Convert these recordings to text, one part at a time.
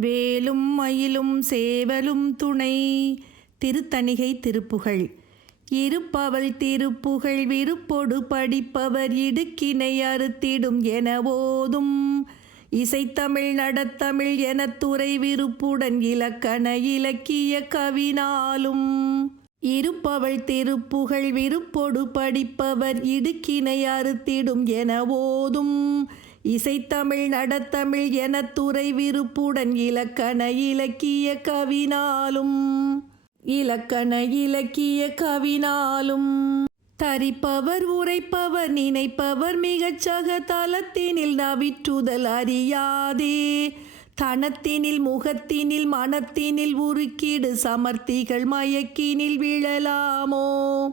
வேலும் மயிலும் சேவலும் துணை. திருத்தணிகை திருப்புகழ். இருப்பவள் திருப்புகழ் விருப்பொடு படிப்பவர் இடுக்கினை அறுத்திடும் என ஓதும். இசைத்தமிழ் நடத்தமிழ் எனத் துறை விருப்புடன் இலக்கண இலக்கிய கவினாலும். இருப்பவள் திருப்புகழ் விருப்பொடு படிப்பவர் இடுக்கினை அறுத்திடும் என ஓதும். இசைத்தமிழ் நடத்தமிழ் என துறை விருப்புடன் இலக்கண இலக்கிய கவினாலும். இலக்கண இலக்கிய கவினாலும். தரிப்பவர் உரைப்பவர் நினைப்பவர் மிகச் சக நவிற்றுதல் அறியாதே. தனத்தினில் முகத்தினில் மனத்தினில் உருக்கீடு சமர்த்திகள் மயக்கினில் விழலாமோ?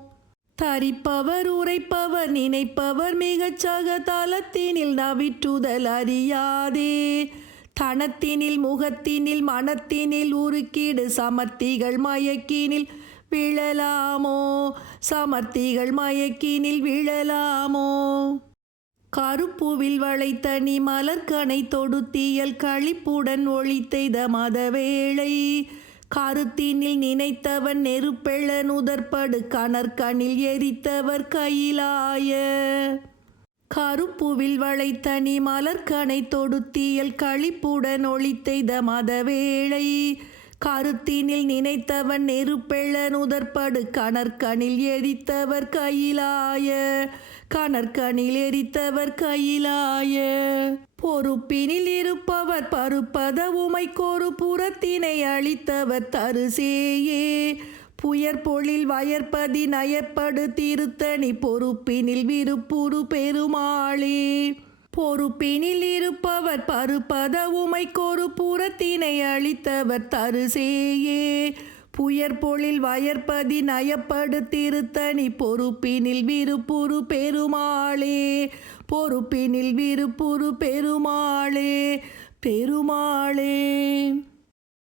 தரிப்பவர் உரைப்பவர் நினைப்பவர் மிகச் சக தலத்தினில் நவிற்றுதல் அறியாதே. தனத்தினில் முகத்தினில் மனத்தினில் உருக்கீடு சமர்த்திகள் மயக்கினில் விழலாமோ? சமர்த்திகள் மயக்கினில் விழலாமோ? கருப்புவில் வளைத்தனி மலர்கனை தொடுத்தியல் களிப்புடன் ஒளித்தெய்த மதவேளை. கருத்தினில் நினைத்தவன் நெருப்பெழ நுதற்படு கணற்கனில் எரித்தவர் கையிலாய. கருப்புவில் வளைத்தனி மலர்கனை தொடுத்தியல் களிப்புடன் ஒளித்தெய்த மதவேளை. கருத்தினில் நினைத்தவன் நெருப்பெழ நுதற்படு கணற்கனில் எரித்தவர் கையிலாய. கணற்கனில் எரித்தவர் கையிலாய. பொறுப்பினில் இருப்பவர் பருப்பத உமைக்கொரு புறத்தினை அளித்தவர் தருசேயே. புயற்பொழில் வயற்பதி நயப்படு திருத்தணி பொறுப்பினில் விருப்புரு பெருமாளே. பொறுப்பினில் இருப்பவர் பருப்பத உமைக்கொரு புறத்தினை அளித்தவர் தருசேயே. புயற்பொழில் வயற்பதி நயப்படு திருத்தணி பொறுப்பினில் விருப்புரு பெருமாளே பொறுப்பினில் விருப்புரு பெருமாளே பெருமாளே.